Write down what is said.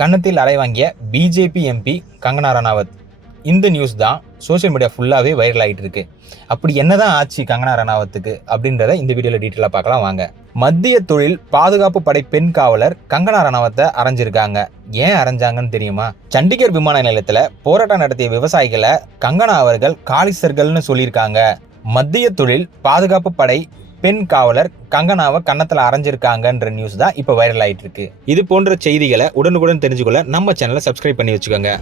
கன்னத்தில் அறை வாங்கிய பிஜேபி எம்பி கங்கனா ரணாவத். இந்த நியூஸ் தான் சோஷியல் மீடியா ஃபுல்லாகவே வைரல் ஆகிட்டு இருக்கு. அப்படி என்னதான் ஆச்சு கங்கனா ரணாவத்துக்கு அப்படின்றத இந்த வீடியோவில் டீட்டெயிலாக பார்க்கலாம் வாங்க. மத்திய தொழில் பாதுகாப்பு படை பெண் காவலர் கங்கனா ரணாவத்தை அரைஞ்சிருக்காங்க. ஏன் அரைஞ்சாங்கன்னு தெரியுமா? சண்டிகர் விமான நிலையத்தில் போராட்டம் நடத்திய விவசாயிகளை கங்கனா அவர்கள் காலிஸ்தர்கள்னு சொல்லியிருக்காங்க. மத்திய தொழில் பாதுகாப்பு படை பெண் காவலர் கங்கனாவை கன்னத்தில் அரைஞ்சிருக்காங்கன்ற நியூஸ் தான் இப்போ வைரல் ஆகிட்டு இருக்கு. இது போன்ற செய்திகளை உடனுக்குடன் தெரிஞ்சுக்கொள்ள நம்ம சேனலை சப்ஸ்கிரைப் பண்ணி வச்சுக்கோங்க.